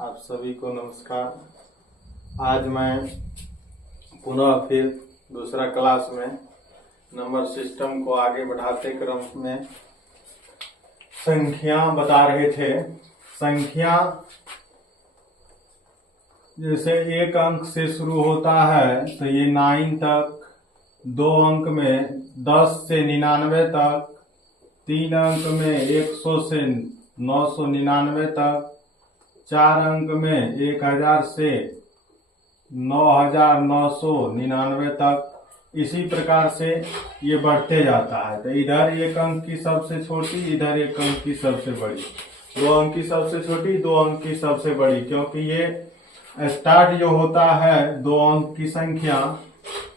आप सभी को नमस्कार। आज मैं पुनः फिर दूसरा क्लास में नंबर सिस्टम को आगे बढ़ाते क्रम में संख्या बता रहे थे। संख्या जैसे एक अंक से शुरू होता है तो ये 9 तक, 2 अंक में 10 से 99 तक, 3 अंक में 100 से 999 तक, 4 अंक में 1000 से 9999 तक, इसी प्रकार से ये बढ़ते जाता है। तो इधर एक अंक की सबसे छोटी, इधर एक अंक की सबसे बड़ी, 2 अंक की सबसे छोटी, 2 अंक की सबसे बड़ी, क्योंकि ये स्टार्ट जो होता है 2 अंक की संख्या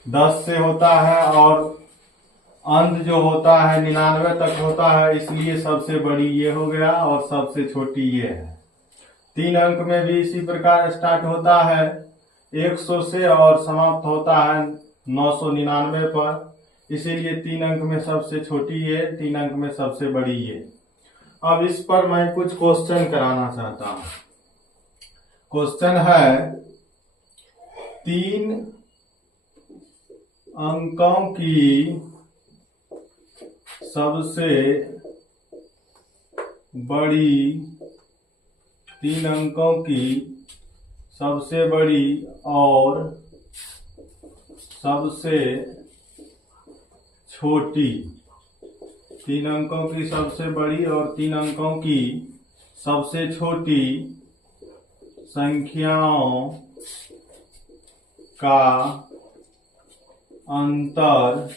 10 से होता है और अंत जो होता है 99 तक होता है, इसलिए सबसे बड़ी ये हो गया और सबसे छोटी ये है। 3 अंक में भी इसी प्रकार स्टार्ट होता है 100 से और समाप्त होता है 999 पर, इसीलिए 3 अंक में सबसे छोटी ये, 3 अंक में सबसे बड़ी ये। अब इस पर मैं कुछ क्वेश्चन कराना चाहता हूं। क्वेश्चन है 3 अंकों की सबसे बड़ी, 3 अंकों की सबसे बड़ी और सबसे छोटी, 3 अंकों की सबसे बड़ी और 3 अंकों की सबसे छोटी संख्याओं का अंतर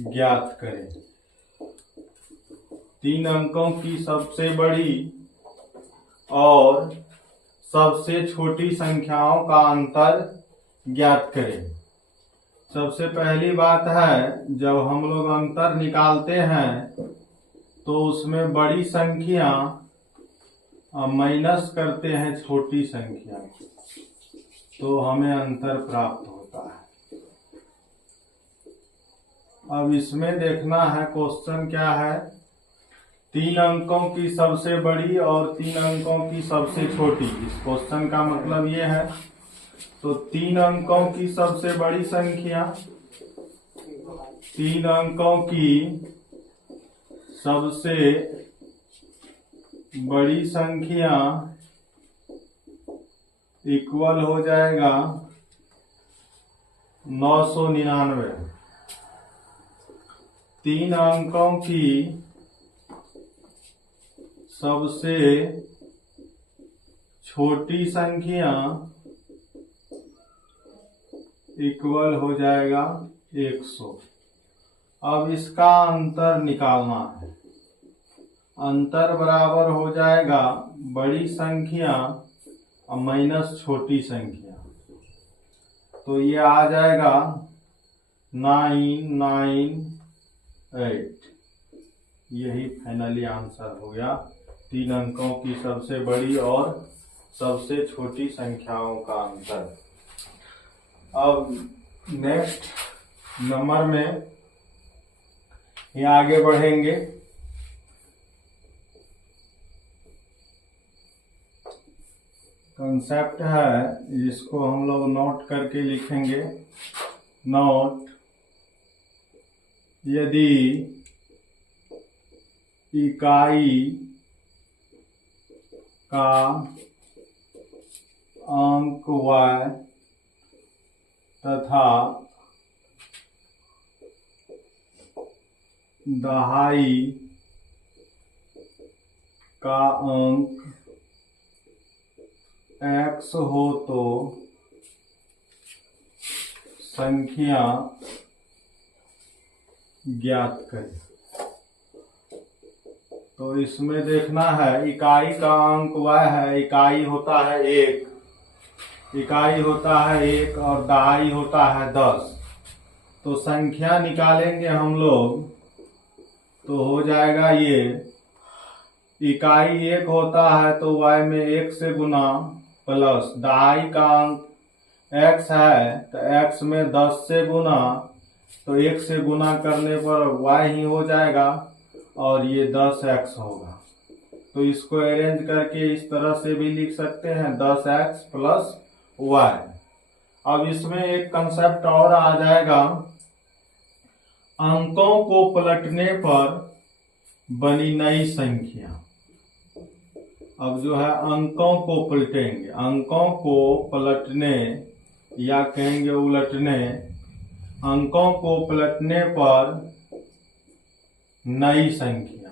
ज्ञात करें। 3 अंकों की सबसे बड़ी और सबसे छोटी संख्याओं का अंतर ज्ञात करें। सबसे पहली बात है, जब हम लोग अंतर निकालते हैं तो उसमें बड़ी संख्या माइनस करते हैं छोटी संख्या, तो हमें अंतर प्राप्त होता है। अब इसमें देखना है क्वेश्चन क्या है। 3 अंकों की सबसे बड़ी और 3 अंकों की सबसे छोटी, इस क्वेश्चन का मतलब ये है। तो 3 अंकों की सबसे बड़ी संख्या, 3 अंकों की सबसे बड़ी संख्या इक्वल हो जाएगा 999। 3 अंकों की सबसे छोटी संख्या इक्वल हो जाएगा 100। अब इसका अंतर निकालना है। अंतर बराबर हो जाएगा बड़ी संख्या और माइनस छोटी संख्या, तो ये आ जाएगा 998। यही फाइनली आंसर हो गया 3 अंकों की सबसे बड़ी और सबसे छोटी संख्याओं का अंतर। अब नेक्स्ट नंबर में ये आगे बढ़ेंगे। कंसेप्ट है जिसको हम लोग नोट करके लिखेंगे। नोट, यदि इकाई का अंक y तथा दहाई का अंक x हो तो संख्या ज्ञात करें। तो इसमें देखना है, इकाई का अंक y है, इकाई होता है 1, इकाई होता है 1 और दहाई होता है 10। तो संख्या निकालेंगे हम लोग तो हो जाएगा ये, इकाई 1 होता है तो y में 1 से गुना प्लस दहाई का अंक x है तो x में 10 से गुना, तो 1 से गुना करने पर y ही हो जाएगा और ये 10x होगा। तो इसको अरेंज करके इस तरह से भी लिख सकते हैं 10x प्लस वाई। अब इसमें एक कंसेप्ट और आ जाएगा, अंकों को पलटने पर बनी नई संख्या। अब जो है अंकों को पलटेंगे, अंकों को पलटने या कहेंगे उलटने, अंकों को पलटने पर नई संख्या।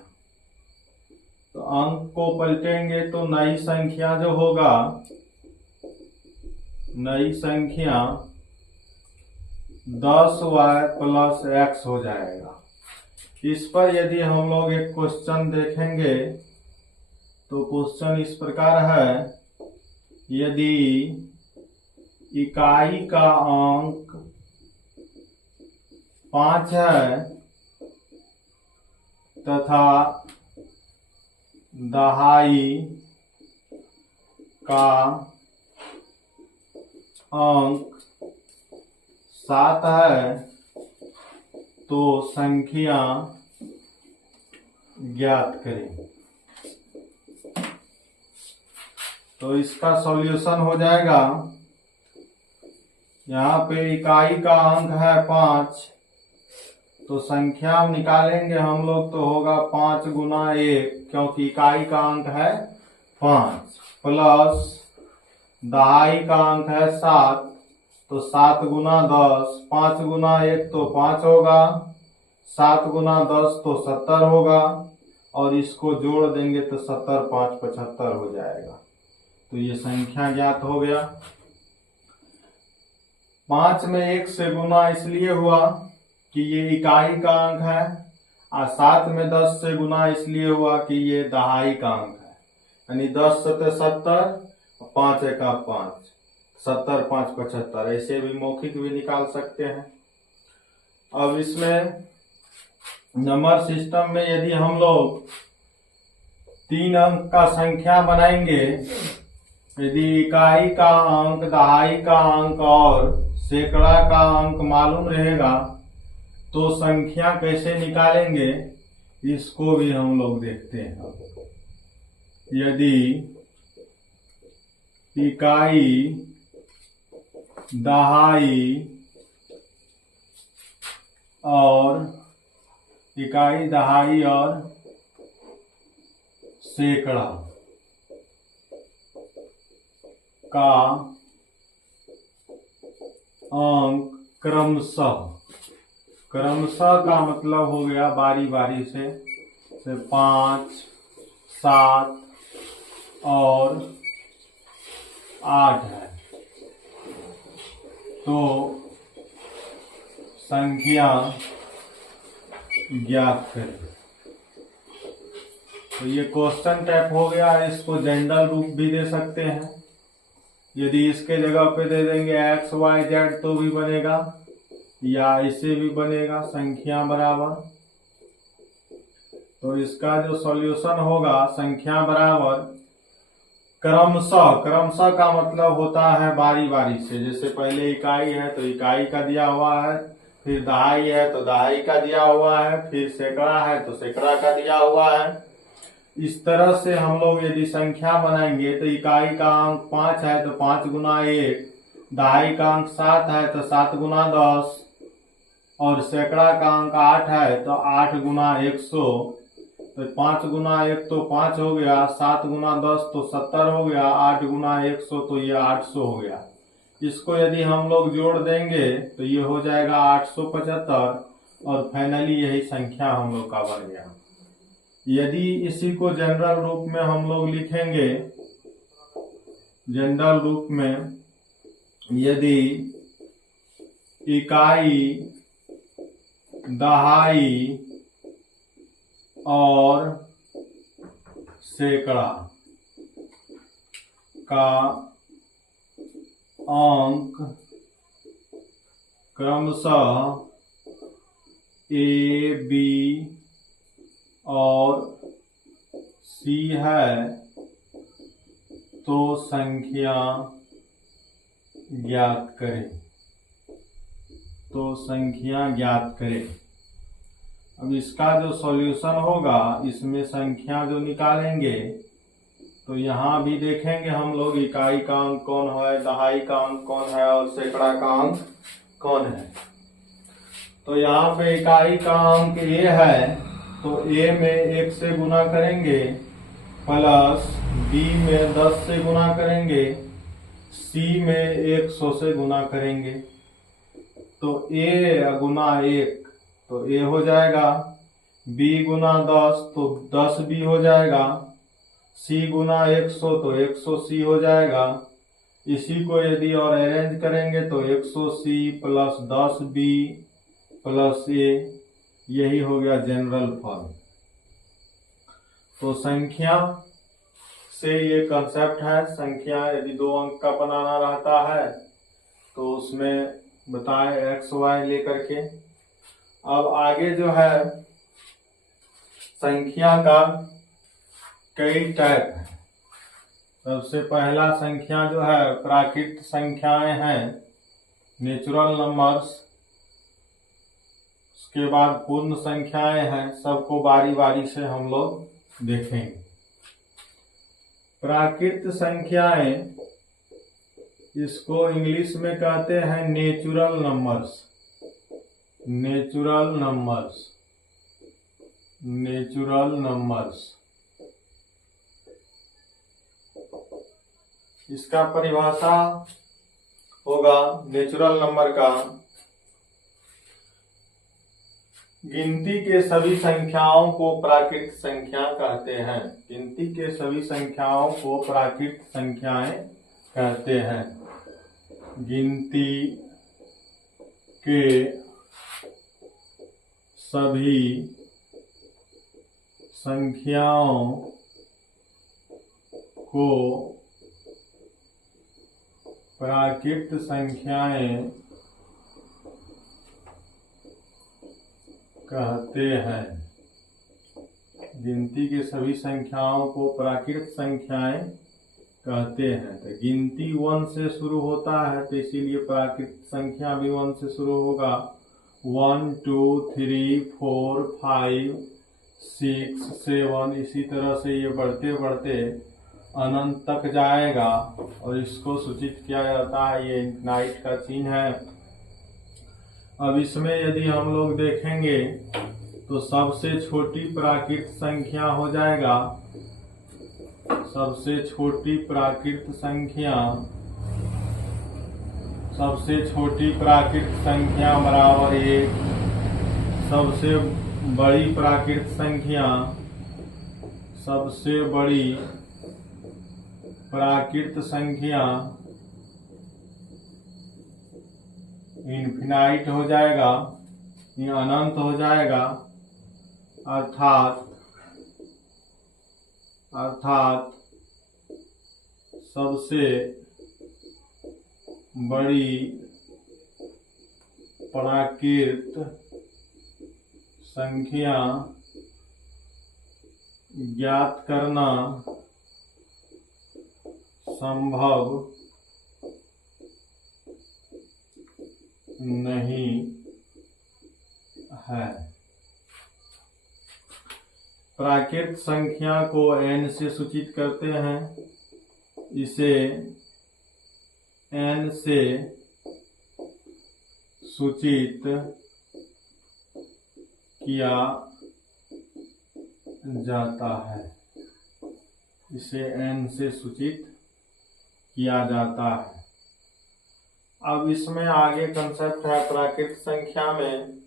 तो अंक को पलटेंगे तो नई संख्या जो होगा, नई संख्या 10y प्लस x हो जाएगा। इस पर यदि हम लोग एक क्वेश्चन देखेंगे तो क्वेश्चन इस प्रकार है, यदि इकाई का अंक 5 है तथा दहाई का अंक 7 है, तो संख्या ज्ञात करें। तो इसका सॉल्यूशन हो जाएगा, यहाँ पे इकाई का अंक है 5, तो संख्या निकालेंगे हम लोग तो होगा 5 गुना 1, क्योंकि इकाई का अंक है 5, प्लस दहाई का अंक है 7, तो 7 गुना 10, 5 गुना 1 तो 5 होगा, 7 गुना 10 तो 70 होगा, और इसको जोड़ देंगे तो 70 5 75 हो जाएगा। तो ये संख्या ज्ञात हो गया। 5 में 1 से गुना इसलिए हुआ कि ये इकाई का अंक है, और 7 में 10 से गुना इसलिए हुआ कि ये दहाई का अंक है। यानी 10 सत्ते 70, 5 एका 5, 70 5 75, ऐसे भी मौखिक भी निकाल सकते हैं। अब इसमें नंबर सिस्टम में यदि हम लोग 3 अंक का संख्या बनाएंगे, यदि इकाई का अंक, दहाई का अंक और सैकड़ा का अंक मालूम रहेगा तो संख्या कैसे निकालेंगे, इसको भी हम लोग देखते हैं। यदि इकाई, दहाई और सैकड़ा का अंक क्रमशः का मतलब हो गया बारी बारी से 5, 7 और 8 है, तो संख्या ज्ञात करें। तो ये क्वेश्चन टाइप हो गया, इसको जनरल रूप भी दे सकते हैं। यदि इसके जगह पे दे देंगे x y z तो भी बनेगा, या इसे भी बनेगा संख्या बराबर। तो इसका जो सॉल्यूशन होगा, संख्या बराबर क्रमशः का मतलब होता है बारी बारी से। जैसे पहले इकाई है तो इकाई का दिया हुआ है, फिर दहाई है तो दहाई का दिया हुआ है, फिर सैकड़ा है तो सैकड़ा का दिया हुआ है। इस तरह से हम लोग यदि संख्या बनाएंगे तो इकाई का अंक 5 है तो 5 गुना 1, दहाई का अंक 7 है तो 7 गुना 10, और सैकड़ा का अंक 8 है तो 8 गुना 100। तो 5 गुना 1 तो 5 हो गया, 7 गुना 10 तो 70 हो गया, 8 गुना 100 तो ये 800 हो गया। इसको यदि हम लोग जोड़ देंगे तो ये हो जाएगा 875, और फाइनली यही संख्या हम लोग का बन गया। यदि इसी को जनरल रूप में हम लोग लिखेंगे, जनरल रूप में यदि इकाई, दहाई और सैकड़ा का अंक क्रमशः A, B और C है, तो संख्या ज्ञात करें। अब इसका जो सॉल्यूशन होगा, इसमें संख्या जो निकालेंगे, तो यहाँ भी देखेंगे हम लोग इकाई का अंक कौन है, दहाई का अंक कौन है और सैकड़ा का अंक कौन है। तो यहाँ पे इकाई का अंक ए है, तो ए में 1 से गुना करेंगे, प्लस बी में 10 से गुना करेंगे, सी में 100 से गुना करेंगे। तो ए गुना 1 तो ए हो जाएगा, बी गुना 10 तो 10 बी हो जाएगा, सी गुना 100 तो 100 सी हो जाएगा। इसी को यदि और अरेंज करेंगे तो 100 सी प्लस 10 बी प्लस ए, यही हो गया जनरल फॉर्म। तो संख्या से ये कंसेप्ट है, संख्या यदि 2 अंक का बनाना रहता है तो उसमें बताए एक्स वाई लेकर के। अब आगे जो है संख्या का कई टाइप है। सबसे पहला संख्या जो है प्राकृत संख्याएं हैं, नेचुरल नंबर्स। उसके बाद पूर्ण संख्याएं हैं, सबको बारी बारी से हम लोग देखेंगे। प्राकृत संख्याएं, इसको इंग्लिश में कहते हैं natural numbers. Natural numbers, natural numbers. इसका परिभाषा होगा नेचुरल नंबर का, गिनती के सभी संख्याओं को प्राकृत संख्या कहते हैं। गिनती के सभी संख्याओं को प्राकृत संख्याएं कहते हैं। गिनती के सभी संख्याओं को प्राकृत संख्याएं कहते हैं। गिनती के सभी संख्याओं को प्राकृत संख्याएं कहते हैं। तो गिनती 1 से शुरू होता है, तो इसीलिए प्राकृत संख्या भी 1 से शुरू होगा। 1 2 3 4 5 6 7, इसी तरह से ये बढ़ते बढ़ते अनंत तक जाएगा और इसको सूचित किया जाता है, ये इनफिनाइट का चिन्ह है। अब इसमें यदि हम लोग देखेंगे तो सबसे छोटी प्राकृत संख्या हो जाएगा, सबसे छोटी प्राकृत संख्या, सबसे छोटी प्राकृत संख्या बराबर 1। सबसे बड़ी प्राकृत संख्या, सबसे बड़ी प्राकृत संख्या इनफिनाइट हो जाएगा, ये अनंत हो जाएगा। अर्थात सबसे बड़ी प्राकृत संख्या ज्ञात करना संभव नहीं है। प्राकृत संख्या को n से सूचित करते हैं। इसे n से सूचित किया जाता है। इसे n से सूचित किया जाता है। अब इसमें आगे कंसेप्ट है प्राकृत संख्या में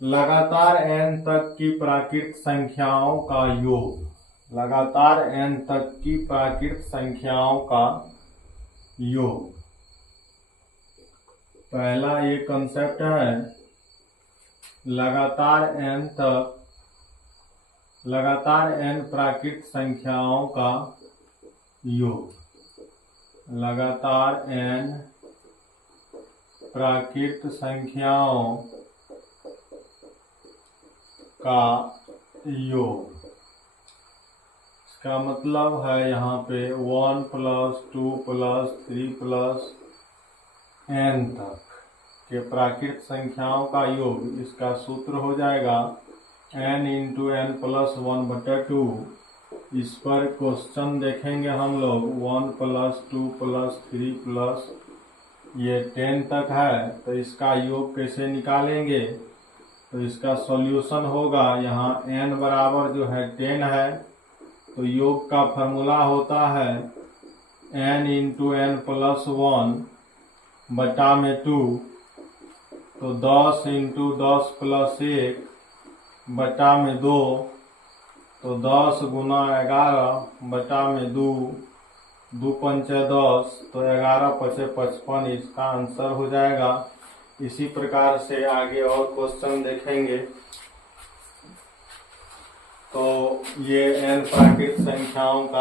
लगातार n तक की प्राकृत संख्याओं का योग। लगातार n तक की प्राकृत संख्याओं का योग। पहला ये कंसेप्ट है लगातार n तक, लगातार n प्राकृत संख्याओं का योग। लगातार n प्राकृत संख्याओं का योग। इसका मतलब है यहाँ पे 1 + 2 + 3 + n तक के प्राकृत संख्याओं का योग, इसका सूत्र हो जाएगा n इंटू एन प्लस 1/2। इस पर क्वेश्चन देखेंगे हम लोग 1 + 2 + 3 प्लस ये 10 तक है, तो इसका योग कैसे निकालेंगे। तो इसका सॉल्यूशन होगा, यहाँ n बराबर जो है 10 है, तो योग का फॉर्मूला होता है n इंटू एन प्लस 1/2, तो 10 इंटू 10 + 1/2, तो 10 गुना 11/2, 2 पंचे 10, तो 11 पचे 55, इसका आंसर हो जाएगा। इसी प्रकार से आगे और क्वेश्चन देखेंगे। तो ये n प्राकृत संख्याओं का